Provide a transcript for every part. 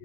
जय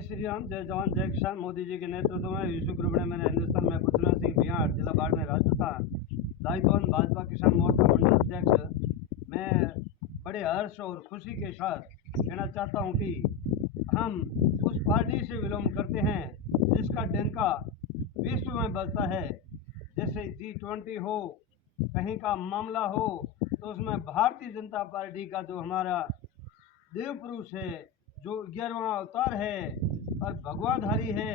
श्री राम, जय जवान जय किसान। मोदी जी के नेतृत्व में विश्व गुरुबड़े मैंने हिंदुस्तान में पृथ्वीराज सिंह बिहार जिला बाड़मेर राजस्थान दायित्व भाजपा किसान मोर्चा मंडल अध्यक्ष। मैं बड़े हर्ष और खुशी के साथ कहना चाहता हूं कि हम उस पार्टी से विलोम करते हैं जिसका डंका विश्व में बजता है। जैसे G20 हो, कहीं का मामला हो, तो उसमें भारतीय जनता पार्टी का जो हमारा देव पुरुष है, जो 11वां अवतार है और भगवाधारी है,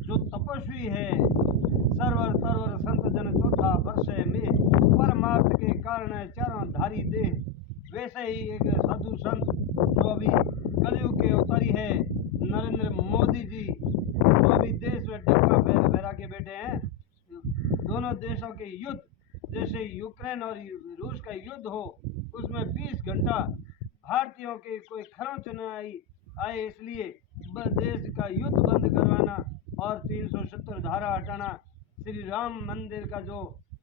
जो तपस्वी है, सर्वर तरवर संत जन चौथा वर्ष में परमार्थ के कारण चारों धारी देह, वैसे ही एक साधु संत जो अभी कलयुग के अवतारी है, नरेंद्र मोदी जी, जो अभी देश में डंका फहरा के बैठे हैं। दोनों देशों के युद्ध, जैसे यूक्रेन और रूस का युद्ध हो, उसमें 20 घंटा भारतीयों के कोई खरोंच न आए, इसलिए देश का युद्ध बंद करवाना और 370 धारा हटाना। श्री राम मंदिर का जो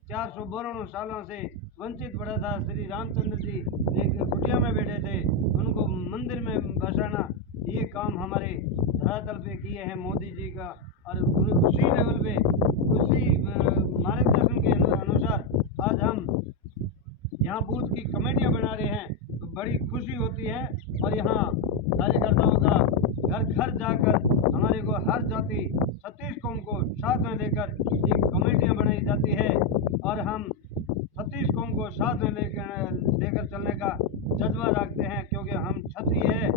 452 सालों से वंचित पड़ा था, श्री रामचंद्र जी एक कुटिया में बैठे थे, उनको मंदिर में बसाना, ये काम हमारे धरातल पे किए हैं मोदी जी का। और उसी लेवल पे, उसी मार्गदर्शन के अनुसार आज हम यहाँ बूथ की कमेटियाँ बना रहे हैं, तो बड़ी खुशी होती है। और यहाँ कार्यकर्ताओं का घर घर जाकर हमारे को हर जाति 36 कौम को साथ में लेकर एक कमेटियाँ बनाई जाती है और हम 36 कौम को साथ में लेकर चलने का जज्बा रखते हैं, क्योंकि हम क्षत्रिय है।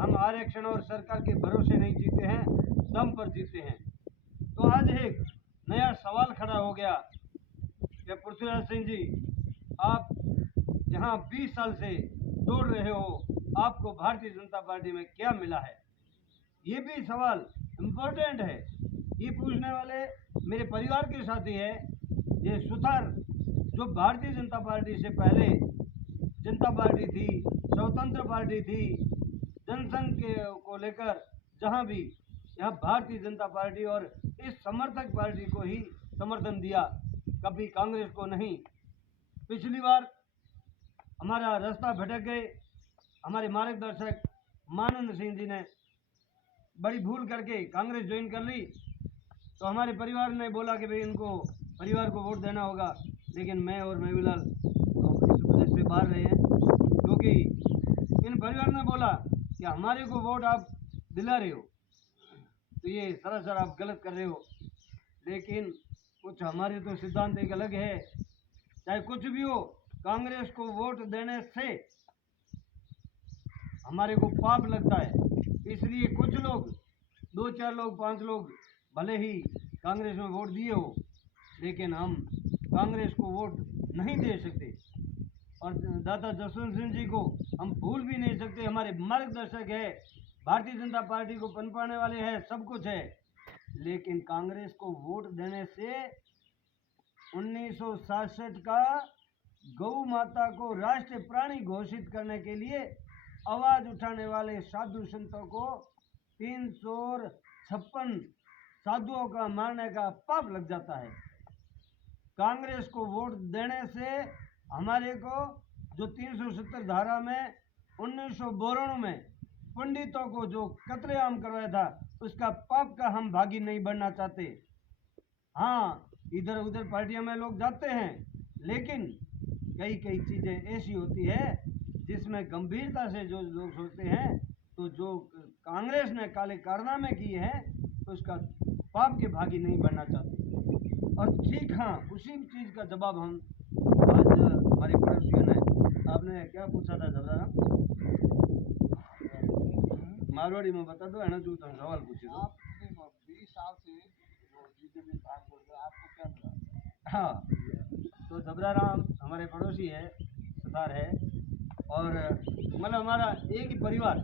हम आरक्षण और सरकार के भरोसे नहीं जीते हैं, दम पर जीते हैं। तो आज एक नया सवाल खड़ा हो गया कि पृथ्वीराज सिंह जी, आप यहाँ 20 साल से दौड़ रहे हो, आपको भारतीय जनता पार्टी में क्या मिला है? ये भी सवाल इम्पोर्टेंट है। ये पूछने वाले मेरे परिवार के साथी है। ये सुथार जो भारतीय जनता पार्टी से पहले जनता पार्टी थी, स्वतंत्र पार्टी थी, जनसंघ के को लेकर जहाँ भी यहाँ भारतीय जनता पार्टी और इस समर्थक पार्टी को ही समर्थन दिया, कभी कांग्रेस को नहीं। पिछली बार हमारा रास्ता भटक गए, हमारे मार्गदर्शक मानंद सिंह जी ने बड़ी भूल करके कांग्रेस ज्वाइन कर ली, तो हमारे परिवार ने बोला कि भाई इनको परिवार को वोट देना होगा, लेकिन मैं और मेवीलाल तो इस वजह से बाहर रहे हैं, क्योंकि इन परिवार ने बोला कि हमारे को वोट आप दिला रहे हो, तो ये सरासर आप गलत कर रहे हो। लेकिन कुछ हमारे तो सिद्धांत एक अलग है, चाहे कुछ भी हो, कांग्रेस को वोट देने से हमारे को पाप लगता है। इसलिए कुछ लोग, 2-4 लोग, 5 लोग भले ही कांग्रेस में वोट दिए हो, लेकिन हम कांग्रेस को वोट नहीं दे सकते। और दादा जसवंत सिंह जी को हम भूल भी नहीं सकते। हमारे मार्गदर्शक है, भारतीय जनता पार्टी को पनपाने वाले हैं, सब कुछ है। लेकिन कांग्रेस को वोट देने से 1967 का गौ माता को राष्ट्रीय प्राणी घोषित करने के लिए आवाज उठाने वाले साधु संतों को 356 साधुओं का मारने का पाप लग जाता है। कांग्रेस को वोट देने से हमारे को जो 370 धारा में 1992 में पंडितों को जो कत्लेआम करवाया था, उसका पाप का हम भागी नहीं बनना चाहते। हाँ, इधर उधर पार्टियों में लोग जाते हैं, लेकिन कई कई चीज़ें ऐसी होती है जिसमें गंभीरता से जो लोग सोचते हैं, तो जो कांग्रेस ने काले कारनामे किए हैं तो उसका पाप के भागी नहीं बनना चाहते। और ठीक हाँ, उसी चीज़ का जवाब हम आज हमारे पड़ोसियों ने, आपने क्या पूछा था जबरा मारवाड़ी में बता दो है ना, जो तुम सवाल पूछे दो। आप 20 साल से बीजेपी काम कर रहे हैं, आपको क्या मिला? हाँ, तो जबरा राम हमारे पड़ोसी है, सरदार है, और मतलब हमारा एक ही परिवार।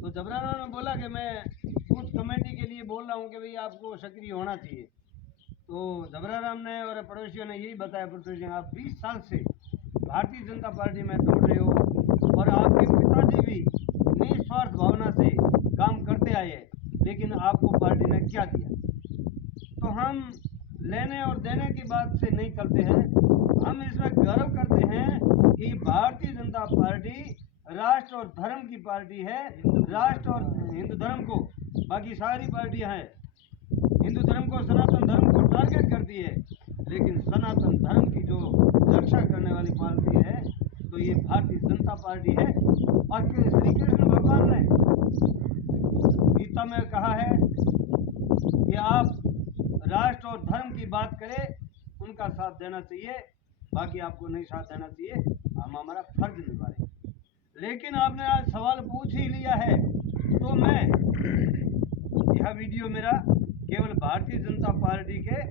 तो जबरा राम ने बोला कि मैं कुछ कमेटी के लिए बोल रहा हूँ कि भाई आपको सक्रिय होना चाहिए। तो जबरा राम ने और पड़ोसियों ने यही बताया, पड़ोसियों आप 20 साल से भारतीय जनता पार्टी में दौड़ रहे हो और आपके पिताजी भी निस्वार्थ भावना से काम करते आए हैं, लेकिन आपको पार्टी ने क्या दिया। तो हम लेने और देने की बात से नहीं चलते हैं, हम इसमें गर्व करते हैं कि भारतीय जनता पार्टी राष्ट्र और धर्म की पार्टी है। राष्ट्र और हिंदू धर्म को, बाकी सारी पार्टियां हैं हिंदू धर्म को, सनातन धर्म को टारगेट करती है, लेकिन सनातन धर्म की जो रक्षा करने वाली पार्टी है तो ये भारतीय जनता पार्टी है। और श्री कृष्ण भगवान ने गीता में कहा है कि आप राष्ट्र और धर्म की बात करें, उनका साथ देना चाहिए, बाकी आपको नहीं साथ देना चाहिए, हम हमारा फर्ज निभाएं। लेकिन आपने आज सवाल पूछ ही लिया है, तो मैं यह वीडियो मेरा केवल भारतीय जनता पार्टी के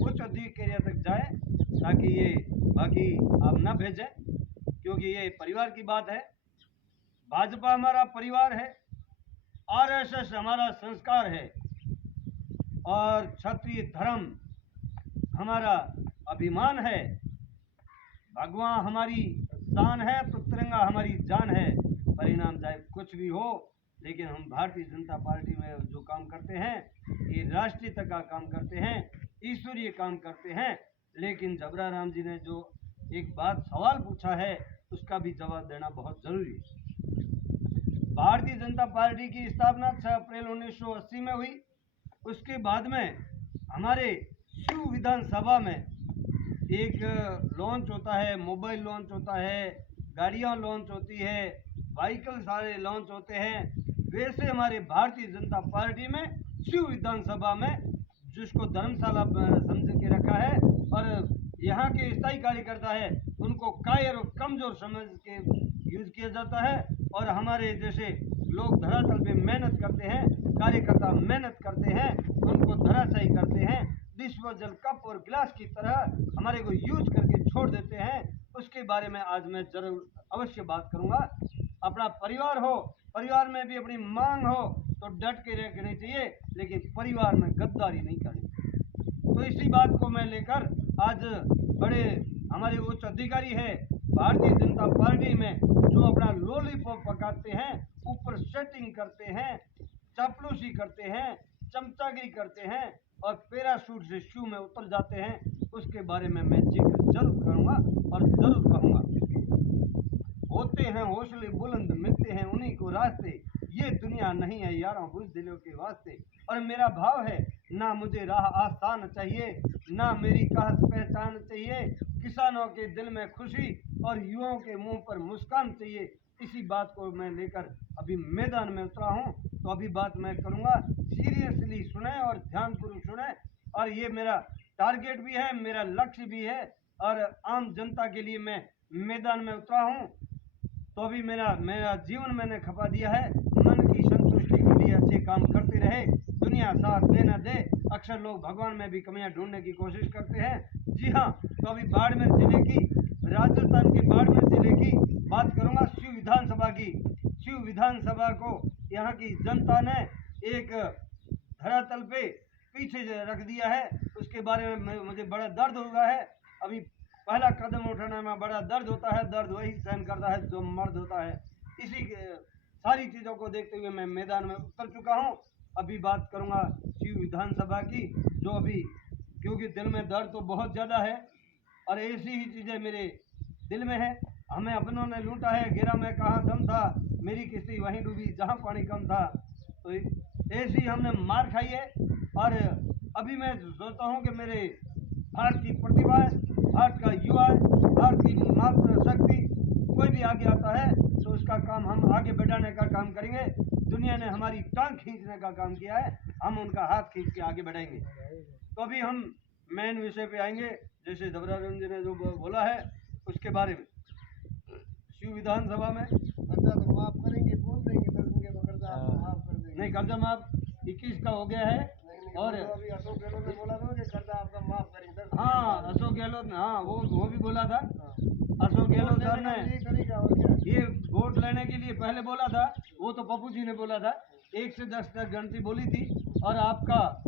उच्च अधिकारियों तक जाए, ताकि ये बाकी आप न भेजें, क्योंकि ये परिवार की बात है। भाजपा हमारा परिवार है, आरएसएस हमारा संस्कार है, और क्षत्रिय धर्म हमारा अभिमान है। भगवान हमारी शान है तो तिरंगा हमारी जान है। परिणाम चाहे कुछ भी हो, लेकिन हम भारतीय जनता पार्टी में जो काम करते हैं ये राष्ट्रीयता का काम करते हैं, ईश्वरीय काम करते हैं। लेकिन जबरा राम जी ने जो एक बात सवाल पूछा है उसका भी जवाब देना बहुत जरूरी है। भारतीय जनता पार्टी की स्थापना 6 अप्रैल 1980 में हुई। उसके बाद में हमारे शिव विधानसभा में एक लॉन्च होता है, मोबाइल लॉन्च होता है, गाड़ियां लॉन्च होती है, व्हीकल सारे लॉन्च होते हैं। वैसे हमारे भारतीय जनता पार्टी में शिव विधानसभा में, जिसको धर्मशाला समझ के रखा है, और यहाँ के स्थायी कार्यकर्ता है उनको कायर और कमजोर समझ के यूज किया जाता है। और हमारे जैसे लोग धरातल पे मेहनत करते हैं, कार्यकर्ता मेहनत करते हैं, उनको धराशायी करते हैं, डिस्पोजल कप और गिलास की तरह हमारे को यूज करके छोड़ देते हैं। उसके बारे में आज मैं जरूर अवश्य बात करूंगा। अपना परिवार हो, परिवार में भी अपनी मांग हो तो डट के रखनी चाहिए, लेकिन परिवार में गद्दारी नहीं करनी चाहिए। तो इसी बात को मैं लेकर आज बड़े हमारे उच्च अधिकारी है भारतीय जनता पार्टी में, जो अपना लॉलीपॉप पकाते हैं, ऊपर सेटिंग करते हैं, चापलूसी करते हैं, चमचागिरी करते हैं और पैराशूट से शू में उतर जाते हैं, उसके बारे में मैं जिक्र जरूर करूंगा और जरूर कहूंगा। होते हैं हौसले बुलंद, मिलते हैं उन्हीं को रास्ते, ये दुनिया नहीं है यारों बुज़दिलों के वास्ते। और मेरा भाव है, ना मुझे राह आसान चाहिए, ना मेरी कहत पहचान चाहिए, किसानों के दिल में खुशी और युवाओं के मुंह पर मुस्कान चाहिए। इसी बात को मैं लेकर अभी मैदान में उतरा हूँ, तो अभी बात मैं करूँगा, सीरियसली सुने और ध्यानपूर्वक सुने। और ये मेरा टारगेट भी है, मेरा लक्ष्य भी है, और आम जनता के लिए मैं मैदान में उतरा हूँ। तो अभी मेरा जीवन मैंने खपा दिया है, मन की संतुष्टि के लिए अच्छे काम करते रहे, दुनिया साथ देना दे। अक्सर लोग भगवान में भी कमियां ढूंढने की कोशिश करते हैं। जी हाँ, तो अभी बाड़मेर जिले की, राजस्थान के बाड़मेर जिले की बात करूंगा, शिव विधानसभा की। शिव विधानसभा को यहाँ की जनता ने एक धरातल पे पीछे रख दिया है। उसके बारे में मुझे बड़ा दर्द हो रहा है। अभी पहला कदम उठाने में बड़ा दर्द होता है, दर्द वही सहन करता है जो मर्द होता है। इसी सारी चीज़ों को देखते हुए मैं मैदान में उतर चुका हूँ। अभी बात करूँगा शिव विधानसभा की, जो अभी, क्योंकि दिल में दर्द तो बहुत ज़्यादा है और ऐसी ही चीज़ें मेरे दिल में है। हमें अपनों ने लूटा है, गिरा में कहाँ दम था, मेरी किस्ती वहीं डूबी जहाँ पानी कम था। तो ऐसी हमने मार खाई है। और अभी मैं सोचता हूँ कि मेरे भारत की प्रतिभा है, भारत का युवा है, भारत की मात्र शक्ति, कोई भी आगे आता है तो उसका काम हम आगे बढ़ाने का काम करेंगे। दुनिया ने हमारी टांग खींचने का काम किया है, हम उनका हाथ खींच के आगे बढ़ाएंगे। तो अभी हम मेन विषय पे आएंगे, जैसे धबरारंजन जी ने जो बोला है उसके बारे में। शिव विधानसभा में कर्जा तो माफ करेंगे, बोल देंगे 10 दिन के तो कर्जा आपको माफ कर देंगे। नहीं, कर्जा माफ 21 का हो गया है। और तो अभी अशोक गहलोत ने बोला था कि कर्जा आपका माफ करेंगे 10 हाँ, अशोक गहलोत ने, हाँ वो भी बोला था। अशोक गहलोत सर ने यही तरीका और क्या है? ये वोट लेने के लिए पहले बोला था, वो तो पप्पू जी ने बोला था 1 से 10 तक गिनती बोली थी और आपका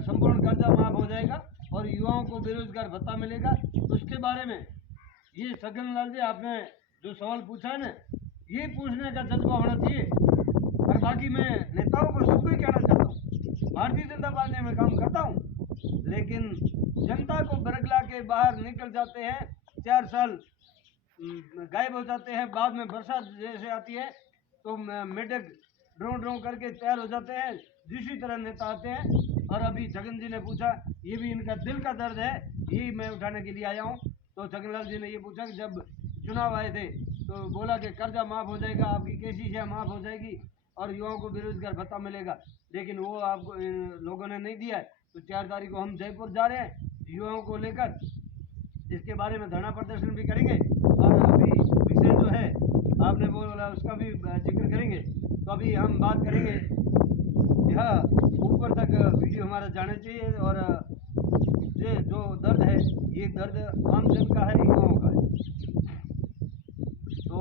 संपूर्ण कर्जा माफ हो जाएगा और युवाओं को बेरोजगार भत्ता मिलेगा। उसके बारे में ये छगन लाल जी आपने जो सवाल पूछा है ना, ये पूछने का जज्बा होना चाहिए। और बाकी मैं नेताओं को सबको ही कहना चाहता हूँ, भारतीय जनता पार्टी में काम करता हूँ, लेकिन जनता को बरगला के बाहर निकल जाते हैं, 4 साल गायब हो जाते हैं, बाद में बरसात जैसे आती है तो मेढक ड्रों करके तैयार हो जाते हैं। दूसरी तरह नेता आते हैं। और अभी छगन जी ने पूछा, ये भी इनका दिल का दर्द है, यही मैं उठाने के लिए आया हूँ। तो छगनलाल जी ने ये पूछा कि जब चुनाव आए थे तो बोला कि कर्जा माफ हो जाएगा, आपकी केसीसी माफ हो जाएगी और युवाओं को बेरोजगार भत्ता मिलेगा, लेकिन वो आपको लोगों ने नहीं दिया है। तो 4 तारीख को हम जयपुर जा रहे हैं युवाओं को लेकर, इसके बारे में धरना प्रदर्शन भी करेंगे और अभी विषय जो है आपने बोला उसका भी जिक्र करेंगे। तो अभी हम बात करेंगे, यह ऊपर तक वीडियो हमारा जाना चाहिए और ये जो दर्द है ये दर्द आम जन का है, युवाओं का है। तो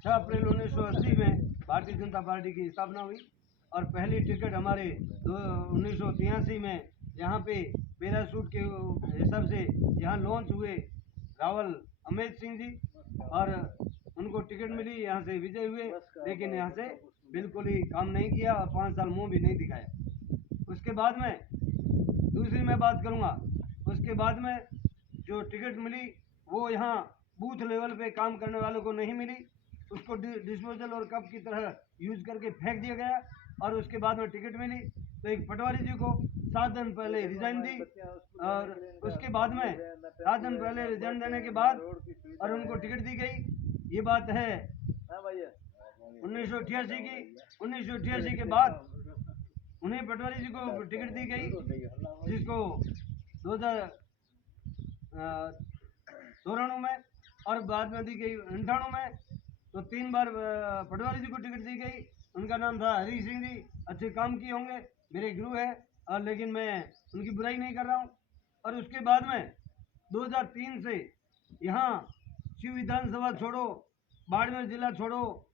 6 अप्रैल 1980 में भारतीय जनता पार्टी की स्थापना हुई और पहली टिकट हमारे 1983 में यहाँ पे पैराशूट के हिसाब से यहाँ लॉन्च हुए रावल अमित सिंह जी और उनको टिकट मिली, यहाँ से विजय हुए, लेकिन यहाँ से बिल्कुल ही काम नहीं किया और 5 साल मुंह भी नहीं दिखाया। उसके बाद में दूसरी मैं बात करूँगा, उसके बाद में जो टिकट मिली वो यहाँ बूथ लेवल पे काम करने वालों को नहीं मिली, उसको डिस्पोजल और कप की तरह यूज करके फेंक दिया गया। और उसके बाद में टिकट मिली तो एक पटवारी जी को 7 दिन पहले रिजाइन दी और उसके बाद में 7 दिन पहले रिजाइन देने के बाद और उनको टिकट दी गई। ये बात है 1988 की। 1988 के बाद उन्हें पटवारी जी को टिकट दी गई, जिसको 2094 में और बाद में दी गई 98 में। तो 3 बार पटवारी जी को टिकट दी गई। उनका नाम था हरी सिंह जी, अच्छे काम किए होंगे, मेरे गुरु है और लेकिन मैं उनकी बुराई नहीं कर रहा हूँ। और उसके बाद में 2003 से यहाँ शिव विधानसभा छोड़ो, बाड़मेर जिला छोड़ो,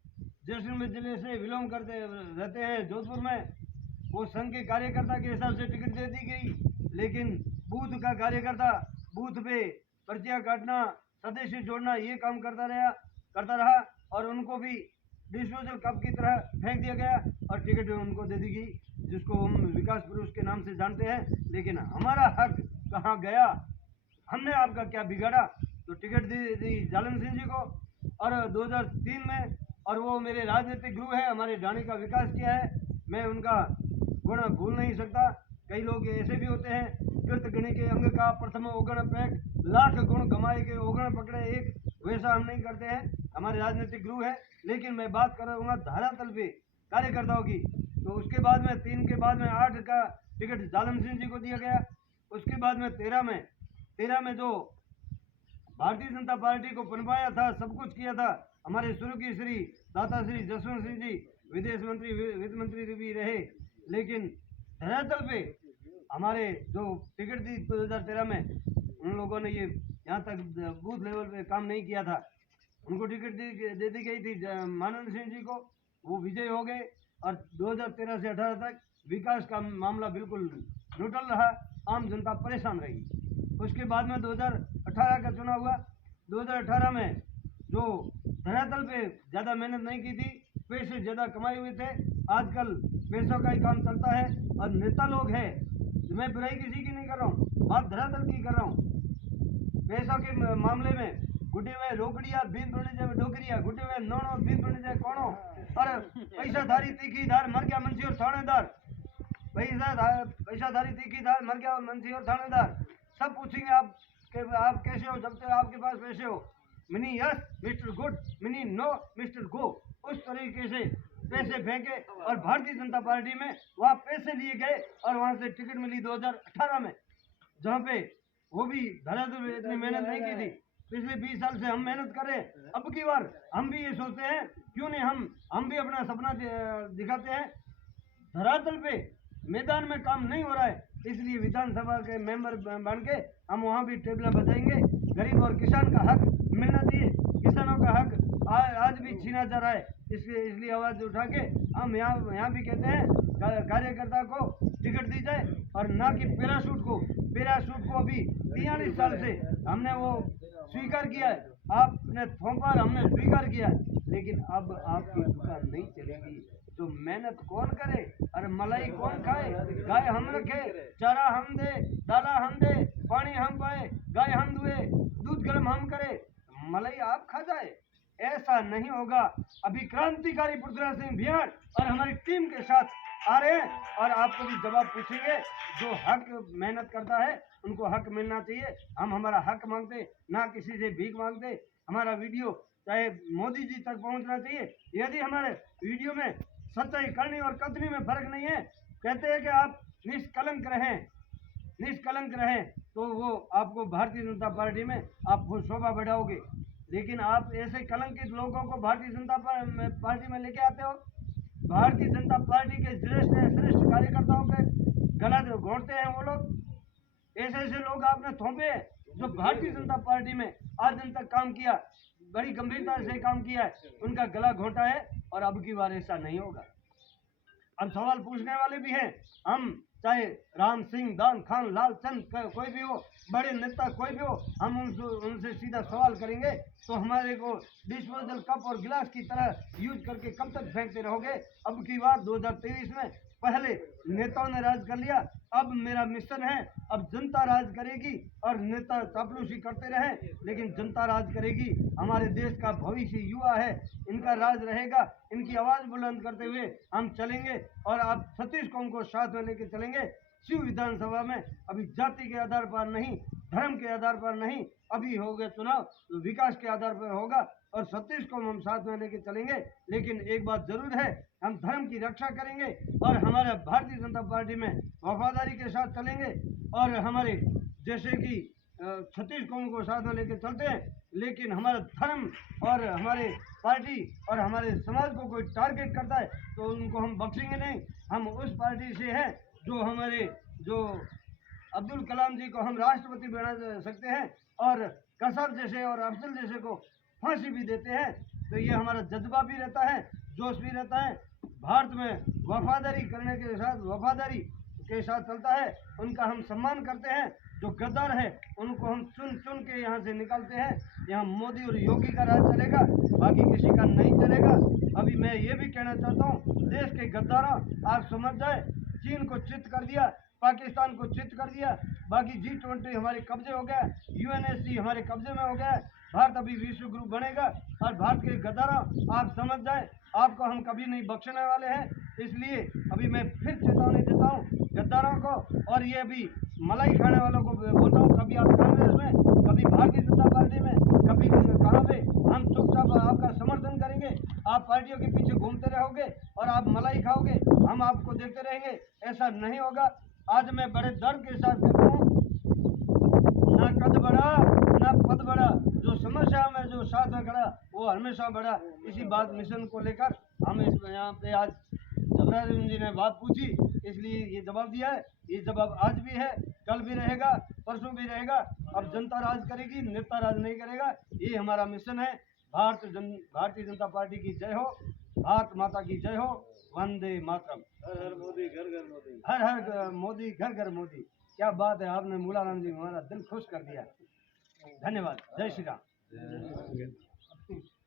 जैसलमेर जिले से विलोम करते रहते हैं जोधपुर में। वो संघ के कार्यकर्ता के हिसाब से टिकट दे दी गई, लेकिन बूथ का कार्यकर्ता बूथ पे पर्चियाँ काटना, सदस्य जोड़ना, ये काम करता रहा और उनको भी डिस्पोजल कप की तरह फेंक दिया गया और टिकट उनको दे दी गई, जिसको हम विकास पुरुष के नाम से जानते हैं। लेकिन हमारा हक कहाँ गया, हमने आपका क्या बिगाड़ा? तो टिकट दी जालन सिंह जी को और 2003 में, और वो मेरे राजनीतिक गुरु है, हमारे ढाणी का विकास किया है, मैं उनका गुण भूल नहीं सकता। कई लोग ऐसे भी होते हैं, कृत गणि के अंग का प्रथम ओगण पैक, लाख गुण कमाए के ओगण पकड़े एक, वैसा हम नहीं करते हैं, हमारे राजनीतिक गुरु है। लेकिन मैं बात कर रहा हूँ धरातल पे कार्यकर्ताओं की। तो उसके बाद में 3 के बाद में 8 का टिकट जालम सिंह जी को दिया गया। उसके बाद में 13 में जो भारतीय जनता पार्टी को पनपाया था, सब कुछ किया था, हमारे स्वर्गीय श्री दाता श्री जसवंत सिंह जी विदेश मंत्री वित्त मंत्री भी रहे, लेकिन धरातल पे हमारे जो टिकट दी 2013 में, उन लोगों ने ये यहाँ तक बूथ लेवल पे काम नहीं किया था। उनको टिकट दे दी गई थी मानंद सिंह जी को, वो विजय हो गए और 2013 से 18 तक विकास का मामला बिल्कुल न्यूट्रल रहा, आम जनता परेशान रही। उसके बाद में 2018 का चुनाव हुआ। 2018 में जो धरातल पे ज़्यादा मेहनत नहीं की थी, पैसे ज़्यादा कमाए हुए थे, आजकल पैसों का ही काम चलता है और नेता लोग हैं, मैं बुराई किसी की नहीं कर रहा हूँ, बात धरातल की कर रहा हूँ। पैसों के मामले में गुड्डे हुए रोकड़िया बीन तोड़े जाए डोकरिया, गुड्डे हुए नोनो बीन तोड़े जाए कोनो, और पैसा धारी तीखी धार मर गया मंची और थानेदार, पैसाधारी तीखीदार मर गया मंत्री और थानेदार सब पूछेंगे आप कैसे हो, जब तक आपके पास पैसे हो। Mini yes mister good, mini no mister go, उस तरीके से पैसे फेंके और भारतीय जनता पार्टी में वहाँ पैसे लिए गए और वहाँ से टिकट मिली 2018 में, जहाँ पे वो भी धराधुर इतनी मेहनत नहीं की थी। पिछले 20 साल से हम मेहनत कर रहे हैं। अब की बार हम भी ये सोचते हैं क्यों नहीं हम भी अपना सपना दिखाते हैं। धरातल पे मैदान में काम नहीं हो रहा है, इसलिए विधानसभा के मेंबर बन के हम वहाँ भी टेबलें बजाएंगे। गरीब और किसान का हक मिलना चाहिए, किसानों का हक आज भी छीना जा रहा है, इसलिए आवाज उठा के हम यहाँ भी कहते हैं कार्यकर्ता को टिकट दी जाए और ना कि पैराशूट को अभी 43 साल से हमने वो स्वीकार किया है, आपने थोपा हमने स्वीकार किया है, लेकिन अब आपकी दुकान नहीं चलेगी। तो मेहनत कौन करे और मलाई कौन खाए? गाय हम रखे, चारा हम दे, दाला हम दे, पानी हम पाए, गाय हम दुए, दूध गर्म हम करे, मलाई आप खा जाए, ऐसा नहीं होगा। अभी क्रांतिकारी पृथ्वीराज सिंह बिहार और हमारी टीम के साथ आ रहे हैं और आपको भी जवाब पूछेंगे। जो हक मेहनत करता है उनको हक मिलना चाहिए। हम हमारा हक मांगते, ना किसी से भीख मांगते। हमारा वीडियो चाहे मोदी जी तक पहुंचना चाहिए। यदि हमारे वीडियो में सच्चाई करनी और कथनी में फर्क नहीं है, कहते हैं कि आप निष्कलंक रहें तो वो आपको भारतीय जनता पार्टी में आप शोभा बढ़ाओगे, लेकिन आप ऐसे कलंकित लोगों को भारतीय जनता पार्टी में लेके आते हो। भारतीय जनता पार्टी के श्रेष्ठ कार्यकर्ताओं के गला घोंटते हैं वो लोग। ऐसे लोग आपने थोपे हैं जो भारतीय जनता पार्टी में आज दिन तक काम किया, बड़ी गंभीरता से काम किया है, उनका गला घोंटा है और अब की बार ऐसा नहीं होगा। अब सवाल पूछने वाले भी हैं, हम चाहे राम सिंह, दान खान, लालचंद कोई भी हो, बड़े नेता कोई भी हो, हम उनसे सीधा सवाल करेंगे तो हमारे को डिस्पोजल कप और गिलास की तरह यूज करके कब तक फेंकते रहोगे? अब की बार 2023 में पहले नेताओं ने राज कर लिया, अब मेरा मिशन है, अब जनता राज करेगी और नेता चापलूसी करते रहे, लेकिन जनता राज करेगी। हमारे देश का भविष्य युवा है, इनका राज रहेगा। इनकी आवाज बुलंद करते हुए हम चलेंगे और आप सतीश कौम को साथ में लेके चलेंगे। शिव विधानसभा में अभी जाति के आधार पर नहीं, धर्म के आधार पर नहीं, अभी हो गए चुनाव तो विकास के आधार पर होगा और सतीश को हम साथ में लेके चलेंगे। लेकिन एक बात जरूर है, हम धर्म की रक्षा करेंगे और हमारे भारतीय जनता पार्टी में वफादारी के साथ चलेंगे और हमारे जैसे कि सतीश कौम को साथ में लेके चलते हैं, लेकिन हमारा धर्म और हमारे पार्टी और हमारे समाज को कोई टारगेट करता है तो उनको हम बख्शेंगे नहीं। हम उस पार्टी से हैं जो अब्दुल कलाम जी को हम राष्ट्रपति बना सकते हैं और कसब जैसे और अफजल जैसे को फांसी भी देते हैं। तो ये हमारा जज्बा भी रहता है, जोश भी रहता है। भारत में वफादारी के साथ चलता है, उनका हम सम्मान करते हैं। जो गद्दार है उनको हम चुन के यहाँ से निकालते हैं। यहाँ मोदी और योगी का राज चलेगा, बाकी किसी का नहीं चलेगा। अभी मैं ये भी कहना चाहता हूँ, देश के गद्दारों आप समझ जाए, चीन को चित कर दिया, पाकिस्तान को चित कर दिया, बाकी G20 हमारे कब्जे हो गया, UNSC हमारे कब्जे में हो गया। भारत अभी विश्व गुरु बनेगा और भारत के गद्दारों आप समझ जाए, आपको हम कभी नहीं बख्शने वाले हैं। इसलिए अभी मैं फिर चेतावनी देता हूँ गद्दारों को, और ये अभी मलाई खाने वालों को बोलता हूँ, कभी आप कांग्रेस में, कभी भारतीय जनता पार्टी में, कभी कहाँ पे, हम चुपचाप आपका समर्थन करेंगे। आप पार्टियों के पीछे घूमते रहोगे और आप मलाई खाओगे, हम आपको देखते रहेंगे, ऐसा नहीं होगा। आज मैं बड़े दर्द के साथ कहता हूँ, ना कद बड़ा ना पद बड़ा, जो समस्या में जो साथ में खड़ा वो हमेशा बड़ा। इसी बात मिशन को लेकर हम यहाँ पे आज जबराज जी ने बात पूछी, इसलिए ये जवाब दिया है। ये जवाब आज भी है, कल भी रहेगा, परसों भी रहेगा। अब जनता राज करेगी, नेता राज नहीं करेगा, ये हमारा मिशन है। भारतीय जनता पार्टी की जय हो, भारत माता की जय हो, वंदे मातरम। हर हर मोदी, घर घर मोदी, हर हर मोदी, घर घर मोदी। क्या बात है, आपने मूलाराम जी हमारा दिल खुश कर दिया। धन्यवाद, जय श्री राम।